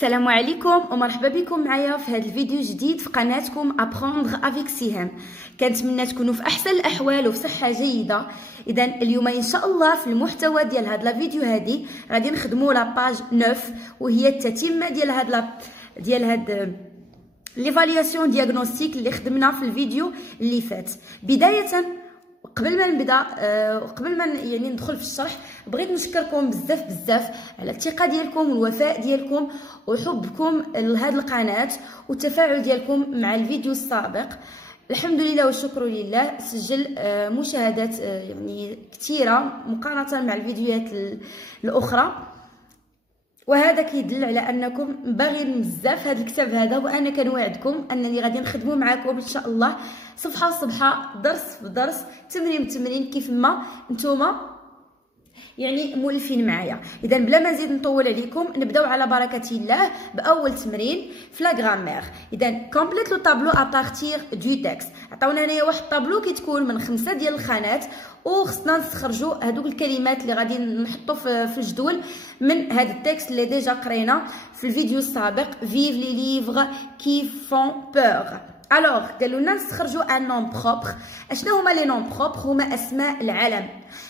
السلام عليكم ومرحبا بكم معايا في هذا الفيديو جديد في قناتكم ابروندر افيك سهام. كنتمنى تكونوا في احسن الاحوال وفي صحه جيده. اذا اليوم ان شاء الله في المحتوى ديال هذا الفيديو هذه غادي نخدموا لا باج 9 وهي التتمه ديال هاد ليفالياسيون دياغنوستيك اللي خدمنا في الفيديو اللي فات. بدايه قبل ما نبدا قبل ما ندخل في الشرح، بغيت نشكركم بزاف على الثقه ديالكم والوفاء ديالكم وحبكم لهذه القناه والتفاعل ديالكم مع الفيديو السابق. الحمد لله والشكر لله، سجل مشاهدات كثيره مقارنه مع الفيديوهات الاخرى، وهذا كيدل على انكم باغيين بزاف هذا الكتاب هذا، وانا كنوعدكم انني غادي نخدموا معكم ان شاء الله صفحه صفحه، درس بدرس، تمرين بتمرين، كيف ما نتوما مولفين معايا. اذا بلا ما نزيد نطول عليكم نبداو على بركه الله باول تمرين في لا غرامير. اذا كومبليت لو طابلو ا بارتير دو تكست. عطاونا هنايا واحد الطابلو كيتكون من 5 ديال الخانات، وخصنا نستخرجوا هذوك الكلمات اللي غادي نحطوا في الجدول من هذا التكست اللي ديجا قرينا في الفيديو السابق. فيف لي ليفر كي فون بور. الوغ قالوا لنا نستخرجوا ان نون بروبر. اشنو هما لي نون بروبر؟ هما اسماء العلم.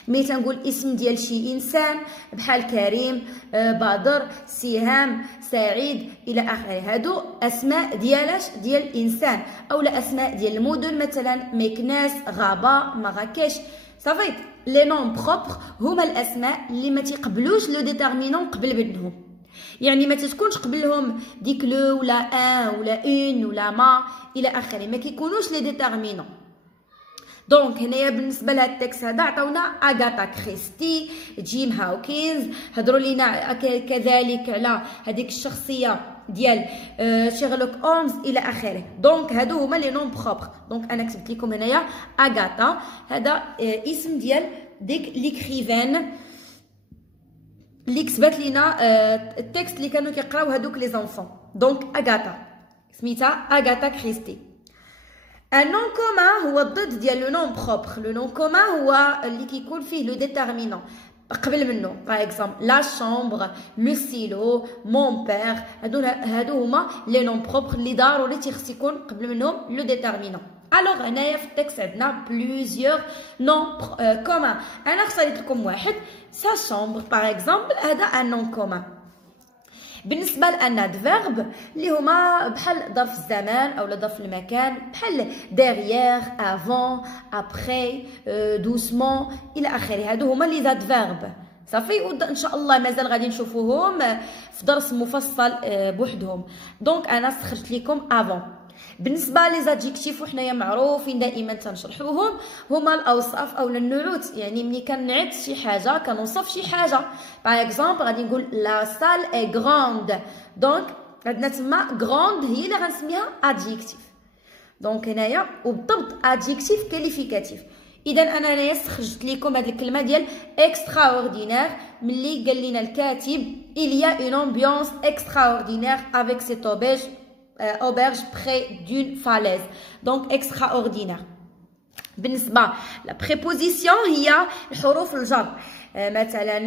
ملي تنقول اسم ديال شي انسان بحال كريم، بدر، سهام، سعيد الى اخره، هادو اسماء ديال الانسان، اولا اسماء ديال المدن مثلا مكناس، غابه، مراكش. صافي لي نون بروبر هما الاسماء اللي ما تيقبلوش لو ديتيرمينون قبل منهم، ما تتكونش قبلهم ديك لو ولا ان ولا اون ولا ما الى اخره، ما كيكونوش لي ديتيرمينون. دونك هنايا بالنسبه لهاد التكست هذا عطاونا اغاتا كريستي، جيم هاوكنز، هضروا لينا كذلك على هذيك الشخصيه ديال شيرلوك هولمز الى اخره. دونك هادو هما لي نون بروبر. دونك انا كتبت لكم هنايا اغاتا، هذا اسم ديال ديك ليكريفان اللي كتبت لينا التكست اللي كانوا كيقراو هذوك لي زونفون. دونك اغاتا سميتها اغاتا كريستي. ان نون كومان هو الضد ديال لو نون بروبر. لو نون كومان هو اللي كيكون فيه لو ديتيرمينون قبل منه. باغ اكزومبل لا شامبر، لو ستيلو، مون بير، هادو هما لي نون بروبر اللي ضروري تيخص يكون قبل منهم لو ديتيرمينون. الوغ هنايا في التكست عندنا بليزيور نون كومان. انا اختاريت لكم واحد، سا شامبر باغ اكزومبل، هذا ان نون كومان. بالنسبه لان فيرب اللي هما بحال ظرف الزمان او ظرف المكان، بحال ديريير، افون، ابري، دوسمون الى اخره، هادو هما لي زاد فيرب. صافي، وان شاء الله مازال غادي نشوفوهم في درس مفصل بوحدهم. دونك انا استخرجت لكم افون. بالنسبه لي زادجيكتيف وحنايا معروفين دائما تنشرحوهم، هما الاوصاف او النعوت. ملي كنعت شي حاجه كنوصف شي حاجه. باغ اكزومبل غادي نقول لا سال اي غراند، دونك عندنا تما غراند هي اللي غنسميها ادجيكتيف. دونك هنايا وبالضبط ادجيكتيف كاليفيكاتيف. اذا انا هنايا استخرجت لكم هذه الكلمه ديال اكسترا اوردينير، ملي قال لنا الكاتب il y a une ambiance extraordinaire avec cette auberge près d'une falaise. Donc extraordinaire. بالنسبه لا بريبوزيسيون هي الحروف الجر، مثلا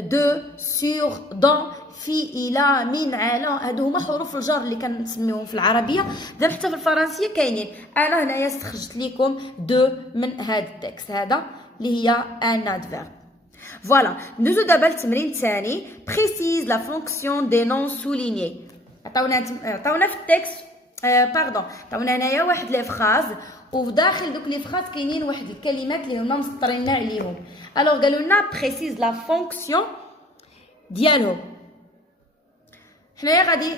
دو، سور، دون، في، الى، من، على، هادو هما حروف الجر اللي كنسميوهم في العربيه، دابا حتى في الفرنسيه كاينين. انا هنايا استخرجت لكم دو من هذا التكست هذا اللي هي ان ادفيرب. فوالا ندوزو دابا للتمرين الثاني. بريسيز لا فونكسيون دي نون سولينيي. عطاونا في التكست عطاونا هنايا واحد لي فراز، وداخل دوك لي فراز كاينين واحد الكلمات اللي هما مسطرين عليهم. الوغ قالوا لنا بريسيز لا فونكسيون ديالهم. حنايا غادي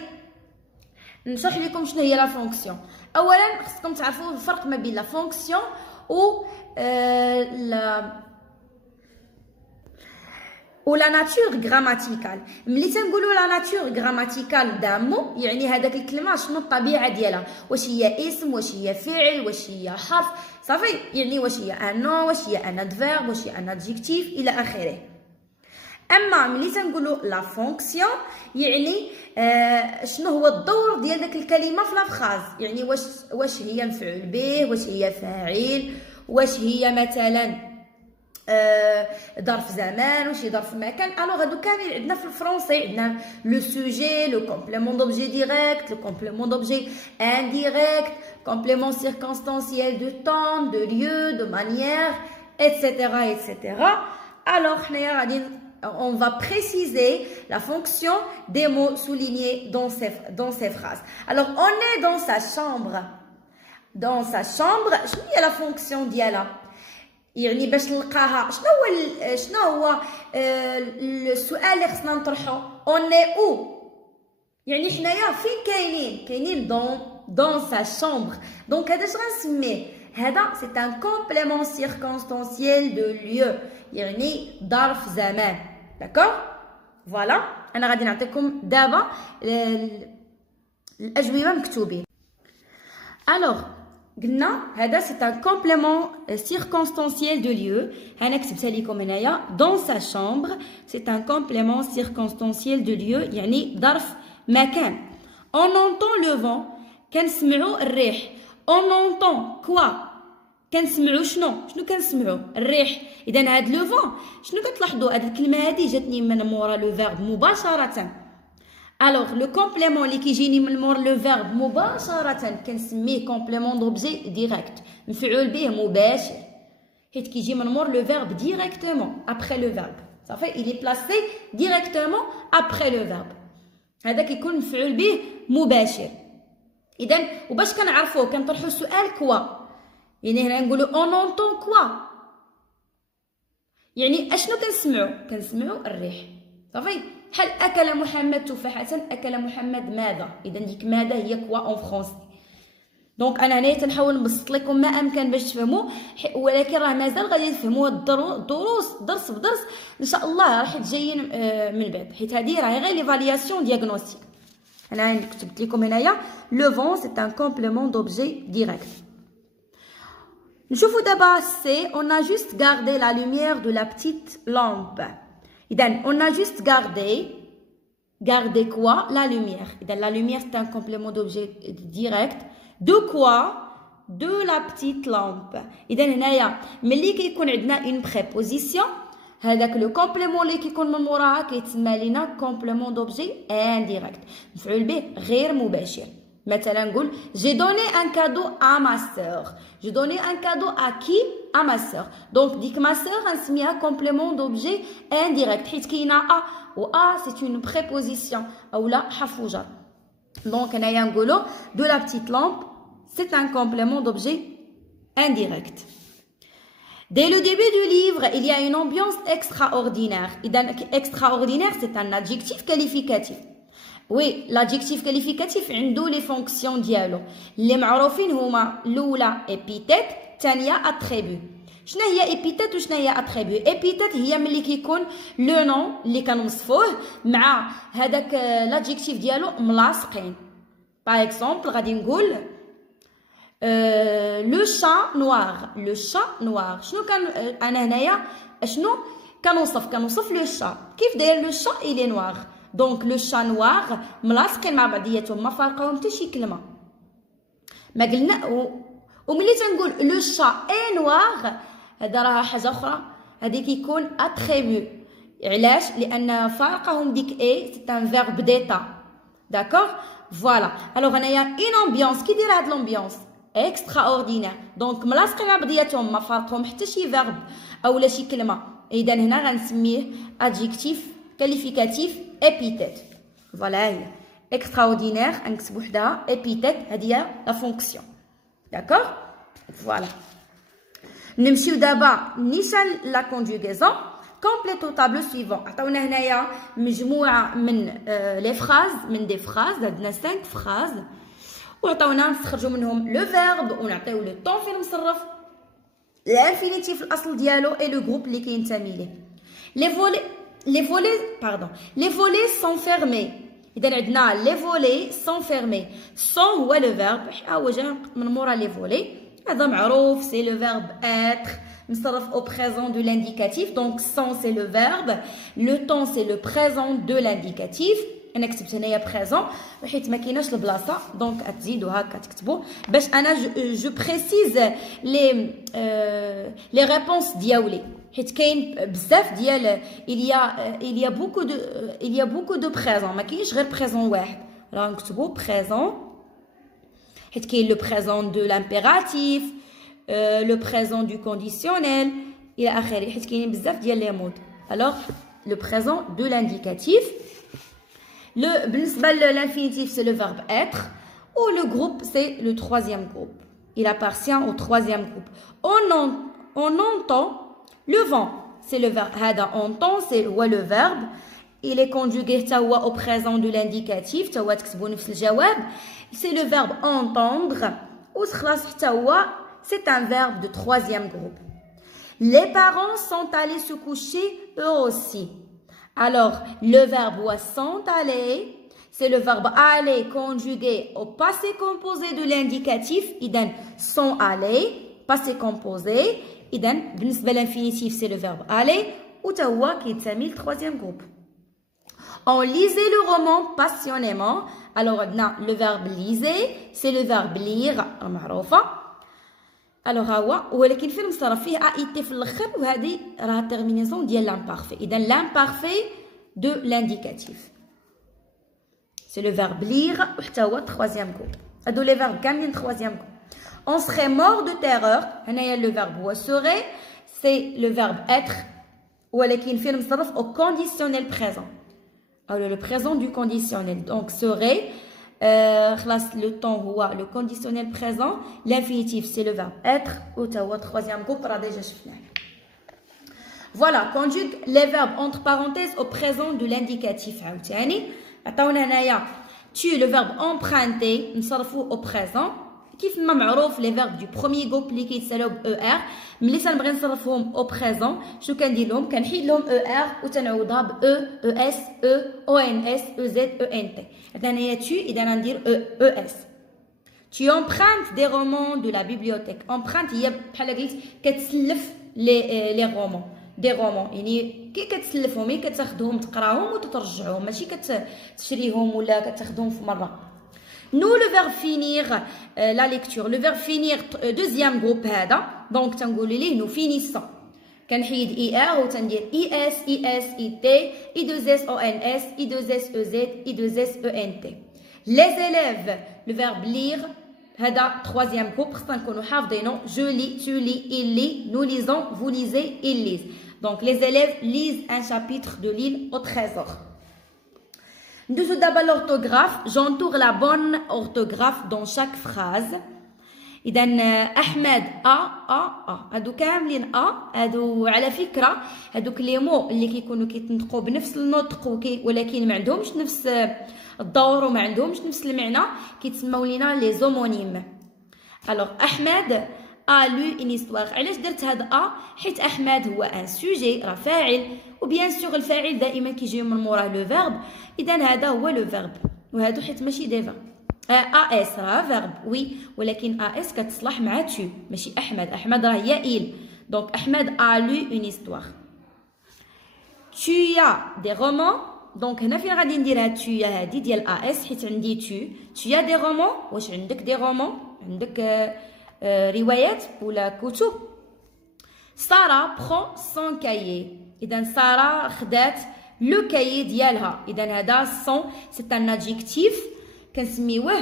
نشرح لكم شنو هي لا فونكسيون. اولا خصكم تعرفوا الفرق ما بين لا فونكسيون و ولا ناتور غراماتيكال. ملي تنقولوا لا ناتور غراماتيكال دامو، هذاك الكلمه شنو الطبيعه ديالها، واش هي اسم، واش هي فعل، واش هي حرف. صافي، واش هي ان نون، واش هي ان ادفيرب، واش هي ان ادجيكتيف الى اخره. اما ملي تنقولوا لا فونكسيون شنو هو الدور ديال داك الكلمه في لا فراز. واش هي مفعول به، واش هي فاعل، واش هي مثلا ظرف زمان وشي ظرف مكان. الوغ هادو كامل عندنا في الفرنسي، عندنا لو سوجي، لو كومبليمون دوبجي ديريكت، لو كومبليمون دوبجي انديريكت، كومبليمون سيركونستانسييل دو طون، دو ليو، دو مانيير، etc etc. Alors حنايا غادي on va préciser la fonction des mots soulignés dans ces phrases. Alors on est dans sa chambre. Dans sa chambre, شنو هي la fonction ديالها؟ يعني باش نلقاها شنو هو السؤال اللي خصنا نطرحو؟ اون اي او، يعني حنايا فين كاينين دون سا شامبر. دونك هذا اش غنسميه؟ هذا سي ان كومبليمون سيركونستانسييل دو ليو، يعني ظرف زمان. داكور فوالا. انا غادي نعطيكم دابا الاجوبه مكتوبين. الوغ قلنا هذا سي ان كومبليمون سيركونستانسييل دو ليو، انا كتبتها لكم هنايا دون سا شامبر، سي ان كومبليمون سيركونستانسييل دو ليو يعني ظرف مكان. اون اونطون لو فون، كنسمعوا الريح. اون اونطون كوا، كنسمعوا شنو كنسمعوا؟ الريح. اذا هاد لو فون شنو كتلاحظوا؟ هاد الكلمه هادي جاتني من مورا لو فيرب مباشره. الوغ لو كومبليمون اللي كيجيني من مور لو فيرب مباشره كنسميه كومبليمون دوبجي ديريكت، مفعول به مباشر، حيت كيجي من مور لو فيرب ديريكتومون ابري لو فيرب. صافي إلي بلاسي ديريكتومون ابري لو فيرب، هذا كيكون مفعول به مباشر. اذا وباش كنعرفوه كنطرحوا السؤال كوا، يعني هنا نقولوا اون اونطون كوا، يعني اشنو كنسمعوا الريح. صافي بحال اكل محمد تفاحه، اكل محمد ماذا؟ اذا ديك ماذا هي كوا اون فرونسي. دونك انا هنايا تنحاول نبسط لكم ما امكن باش تفهموا، ولكن راه مازال غادي تفهموا الدروس درس بدرس ان شاء الله راح تجيين من بعد، حيت هذه راهي غير ليفالياسيون دياغنوستيك. انا كتبت لكم هنايا لو فون سي ان كومبليمون دوبجي ديريكت. نشوفوا دابا سي on a juste gardé la lumière de la petite lampe. إذا on a juste gardé quoi? La lumière. إذا la lumière c'est un complément d'objet direct. De quoi? De la petite lampe. إذا هنايا ملي كيكون عندنا une préposition، هذاك لو كومبليمون اللي كيكون من موراها كيتسمى لينا كومبليمون دوبجي انديريكت، مفعول به غير مباشر. مثلا نقول j'ai donné un cadeau à ma sœur. j'ai donné un cadeau à qui? à ma sœur. donc ديك ma sœur غنسميها complément d'objet indirect حيت كاينه a و a c'est une préposition اولا حرف جر. donc هنايا نقولوا de la petite lampe c'est un complément d'objet indirect. Dès le début du livre, il y a une ambiance extraordinaire. Extraordinaire, c'est un adjectif qualificatif. Oui, l'adjectif qualificatif عنده les fonctions ديالو اللي معروفين هما الاولى epithète، الثانيه attribut. شنو هي epithète وشنو هي attribut؟ epithète هي ملي كيكون لو نون اللي كنوصفوه مع هذاك l'adjectif ديالو ملاصقين. باغ اكزومبل غادي نقول لو شا نوار. لو شا نوار شنو كان انا هنايا شنو كنوصف لو شا كيف داير لو شا إلي نوار. دونك لو شا نوار ملاصقين مع بعضياتهم ما فارقاهم حتى شي كلمه. ما قلنا وملي تنقول لو شا اي نوار هذا راه حاجه اخرى، هذه كيكون اتريبيو. علاش؟ لان فارقهم ديك اي سي ان فيرب ديتا. داكور فوالا. الوغ هنايا اون امبيونس كي داير هاد لامبيونس اكستراوردينير، دونك ملاصقين مع بعضياتهم ما فارقهم حتى شي فيرب اولا شي كلمه. اذا هنا غنسميه ادجيكتيف كاليفيكاتيف epithète. فوالا هي اكستراوردينير غنكتب وحدها epithète، هذه هي لا فونكسيون. داكور فوالا. نمشيو دابا نيشان لا كونجوغيزون. كومبليتو طابلو سويفون. عطاونا هنايا مجموعه من لي فراز، من دي فراز، عندنا 5 فراز وعطاونا نستخرجوا منهم لو فيرب ونعطيو لو طون فين مصرف، الانفينيتيف في الاصل ديالو اي لو جروب اللي كينتمي ليه. Les volets sont fermés. إذا عندنا les volets sont fermés. sont هو le verbe، هو جا من مورا les volets، هذا معروف سي le verbe être مصرف au présent de l'indicatif. donc sont c'est le verbe، le temps c'est le présent de l'indicatif. انا كتبت هنايا بريزون وحيت ما كايناش البلاصه دونك تزيدوا هكا تكتبوا باش انا جو بريسيز لي ريبونس ديالي. حيت كاين بزاف ديال il y a beaucoup de présents ما كاينش غير présent واحد راه نكتبوا présent حيت كاين le présent de l'impératif le présent du conditionnel الى اخره حيت كاينين بزاف ديال لي مود alors le présent de l'indicatif بالنسبه l'infinitif c'est le verbe être ou le groupe c'est le troisième groupe il appartient au troisième groupe on entend le vent c'est le verbe هذا entend c'est le verbe il est conjugué au présent de l'indicatif توا تكتبوا نفس الجواب c'est le verbe entendre ou خلاص حتى هو c'est un verbe de troisième groupe les parents sont allés se coucher eux aussi alors le verbe sont allés c'est le verbe aller conjugué au passé composé de l'indicatif إذن sont allés passé composé إذن بالنسبة l'infinitif c'est le verbe aller وتا هو كيتسمي le troisième groupe on lisait le roman passionnément alors عندنا le verbe lisait c'est le verbe lire معروفة alors هو ولكن في المصرف فيه ait في الاخر وهذه راه terminaison ديال l'imparfait إذن l'imparfait de l'indicatif c'est le verbe lire وحتى هو troisième groupe هادو les verbes كاملين troisième groupe on serait mort de terreur هنايا le verbe هو serait c'est le verbe être ولكن في المصرف au conditionnel présent alors le présent du conditionnel donc serait le temps هو le conditionnel présent l'infinitif c'est le verbe être وتا هو troisième groupe راه déjà شفناه voilà conjugue les verbes entre parenthèses au présent de l'indicatif عاوتاني عطاونا هنايا tu le verbe emprunter نصرفوه au présent كيف ما معروف les verbes du premier groupe اللي كيتسالاو ب er ملي تنبغي نصرفهم au présent شنو كندير لهم كنحيد لهم er وتنعوضها ب e es e ons ez ent هنايا tu اذا غندير es tu empruntes des romans de la bibliothèque emprunte هي بحال قلت كتسلف لي رومون دي رومون يعني كي كتسلفهم ملي كتاخذهم تقراهم وتترجعهم ماشي كتشريهم ولا كتاخذهم في مره nous le verbe finir la lecture le verbe finir deuxième groupe هذا donc تنقولوا ليه nous finissons كنحيد er وتندير es it i2s ons i2s ez i2s ent les élèves le verbe lire هذا troisième groupe خصنا نكونوا حافظينه je lis tu lis il lit nous lisons vous lisez ils lisent donc les élèves lisent un chapitre de l'île au trésor ندوزو دابا l'orthographe j'entoure la bonne orthographe dans chaque phrase اذا احمد هادو كاملين هادو على فكره هادوك لي مو اللي كيكونوا كيتنطقوا بنفس النطق ولكن ما عندهمش نفس الدور وما عندهمش نفس المعنى كيتسموا لينا لي زومونيم الوغ احمد a lu une histoire علاش درت هاد حيت احمد هو ان سوجي راه فاعل وبيان سور الفاعل دائما كيجي من موراه لو فيرب اذا هذا هو لو فيرب وهادو حيت ماشي دي فيرب اس راه فيرب وي ولكن اس كتصلح مع تو ماشي احمد راه هي il دونك احمد a lu une histoire tu as des romans دونك هنا فين غادي ندير هاد tu هادي ديال اس حيت عندي tu as des romans واش عندك دي رومون عندك روايات ولا كتب سارة prend son cahier إذا سارة خدات لو كايي ديالها إذا هذا son c'est un adjectif كنسميوه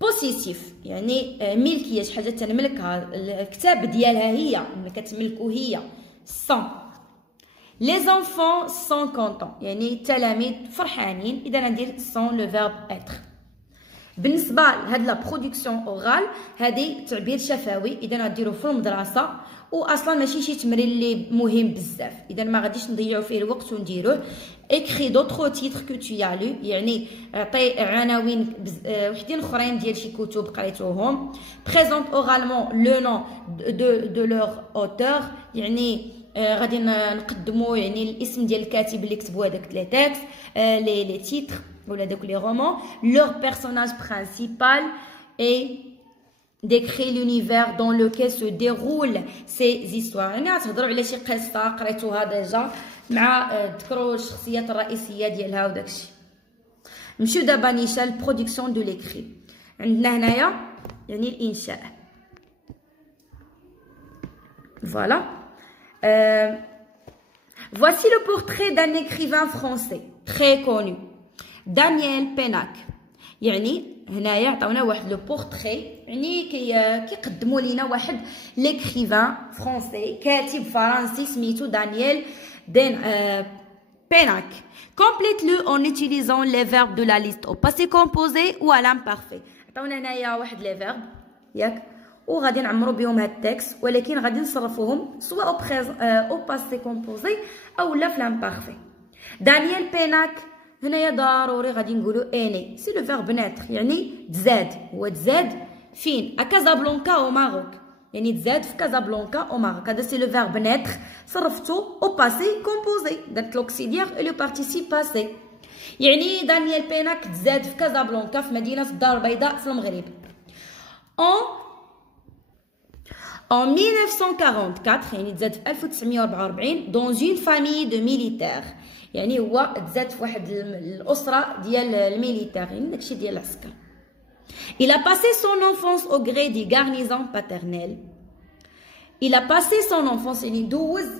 بوسيسيف يعني ملكية شي حاجة تنملكها الكتاب ديالها هي كتملكو هي son les enfants sont contents يعني التلاميذ فرحانين إذا ندير son le verbe être بالنسبه لهاد لا برودكسيون اورال هذه تعبير شفوي اذا غديروا في المدرسه واصلا ماشي شي تمرين اللي مهم بزاف اذا ما غاديش نضيعوا فيه الوقت ونديروه écrit d'autres titres que tu as lu يعني عطي عناوين وحدين اخرين ديال شي كتب قريتوهم présente oralement le nom de leur auteur يعني غادي نقدموا يعني الاسم ديال الكاتب اللي كتبوا هذاك لي تيكست لي تيتر ولا داك لي رومون leur personnage principal et décrit l'univers dans lequel se déroulent ces histoires يعني غتهضروا على شي قصه قريتوها ديجا مع تذكروا الشخصيات الرئيسيه ديالها وداكشي نمشيو دابا نيشان البرودكسيون دو ليكري عندنا هنايا يعني الانشاء فوالا Voici le portrait d'un écrivain français très connu, Daniel Pénac. يعني هنايا عطاونا واحد لو بورتري، يعني كيقدموا لينا واحد ليكريفان فرونسي، كاتب فرنسي سميتو دانييل Pénac. Complète-le en utilisant les verbes de la liste au passé composé ou à l'imparfait. عطاونا هنايا واحد لي فيرب ياك، وغادي نعمروا بهم هاد التكست، ولكن غادي نصرفوهم سواء او باسي كومبوزي او لا في l'imparfait. دانييل بيناك هنايا ضروري غادي نقولوا اني، سي لو فيرب ناتر، يعني تزاد. هو تزاد فين؟ كازابلانكا او ماروك، يعني تزاد في كازابلانكا او ماروك. هذا سي لو فيرب ناتر، صرفتو او باسي كومبوزي، درت لوكسيديير اي لو بارتيسيب باسي. يعني دانييل بيناك تزاد في كازابلانكا في مدينه الدار البيضاء في المغرب. En 1944 يعني تزاد في 1944 dans une famille de militaires، يعني هو تزاد في واحد الأسرة ديال الميليتير، يعني داكشي ديال العسكر. Il a passé son enfance au gré des garnisons paternelles. Il a passé son enfance يعني دوز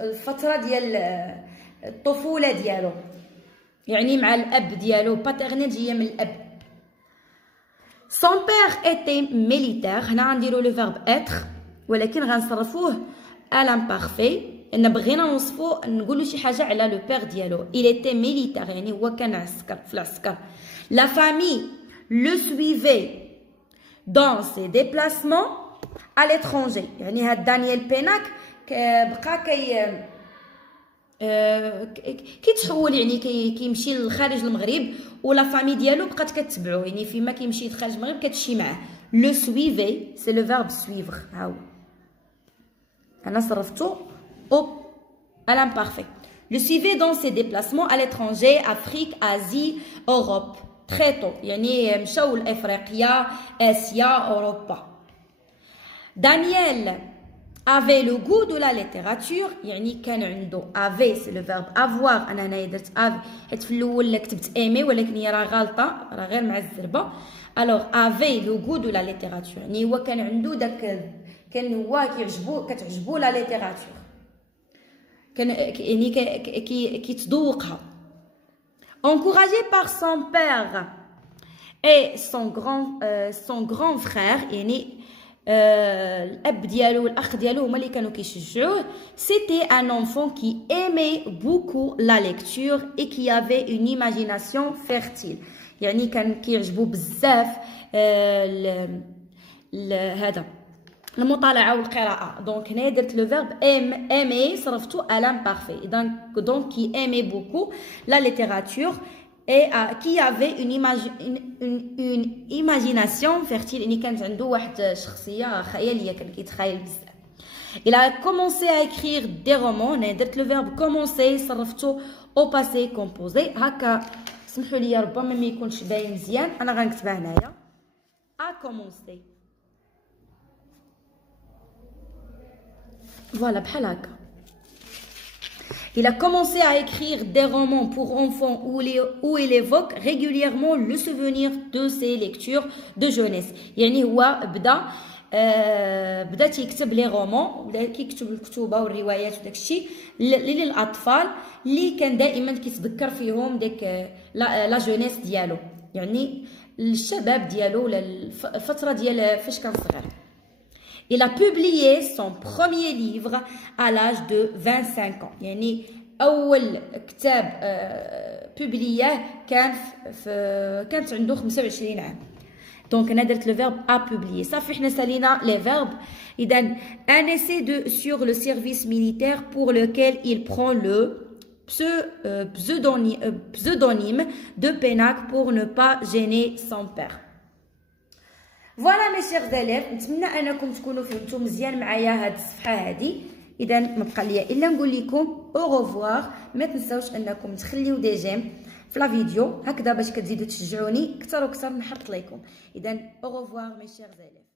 الفترة ديال الطفولة ديالو، يعني مع الأب ديالو، باترنيل جاية من الأب. Son père était militaire. هنا غنديرو لو فيرب être، ولكن غنصرفوه à l'imparfait. إن بغينا نوصفو نقولو شي حاجة على لو بير ديالو. Il était militaire يعني هو كان عسكر في العسكر. La famille le suivait dans ses déplacements à l'étranger. يعني هاد دانييل بيناك بقى كيتحول، يعني كيمشي لخارج المغرب، ولا فامي ديالو بقات كتبعو، يعني فيما كيمشي لخارج المغرب كتمشي معاه. لو سويفي سي لو فيرب سويفر، ها هو انا صرفتو او à l'imparfait. Le suivait dans ses déplacements à l'étranger, Afrique, Asie, Europe. très tôt، يعني مشاو لافريقيا، اسيا، اوروبا. دانييل avait le goût de la littérature، يعني كان عنده avait c'est le verbe avoir. انا هنايا درت avait حيت في الاول كتبت aimer، ولكن هي راه غلطه، راه غير مع الزربه. alors avait le goût de la littérature يعني هو كان عنده داك، كان هو كتعجبو لا ليتيراتور، كان يعني كيتذوقها. encouragé par son père et son grand frère، يعني الاب ديالو والاخ ديالو هما اللي كانوا كيشجعوه. c'était un enfant qui aimait beaucoup la lecture et qui avait une imagination fertile، يعني كان كيعجبو بزاف هذا المطالعه والقراءه. دونك هنا درت لو فيرب aimer صرفتو à l'imparfait. donc qui aimait beaucoup la littérature et qui avait une imagination fertile، يعني كانت عنده واحد شخصيه خياليه، كان كيتخيل بزاف. il a commencé à écrire des romans. هنا درت لو فيرب commencer صرفتو au passé composé. هكا سمحوا لي ربما ما يكونش باين مزيان، انا غنكتبها هنايا a commencé. voilà بحال هكا. il a commencé à écrire des romans pour enfants où il évoque régulièrement le souvenir de ses lectures de jeunesse. يعني هو بدا تيكتب لي رومون، ولا كيكتب الكتوبه والروايات وداك الشيء للاطفال اللي كان دائما كيتذكر فيهم ديك لا جونيس ديالو، يعني الشباب ديالو ولا الفتره ديال فاش كان صغير. il a publié son premier livre à l'âge de 25 ans، يعني اول كتاب بوبلياه كانت عنده 25 عام. دونك انا درت لو فيرب a publié. صافي حنا سالينا لي فيرب. اذا un essai sur le service militaire pour lequel il prend le pseudonyme de Pénac pour ne pas gêner son père. فوالا مي شيغ زاليف، نتمنى انكم تكونوا فهمتوا مزيان معايا هاد الصفحه هادي. اذا ما بقى ليا الا نقول لكم او ريفوار. ما تنساوش انكم تخليو دي جيم في لا فيديو هكذا باش كتزيدوا تشجعوني اكثر واكثر نحط لكم. اذا او ريفوار مي شيغ زاليف.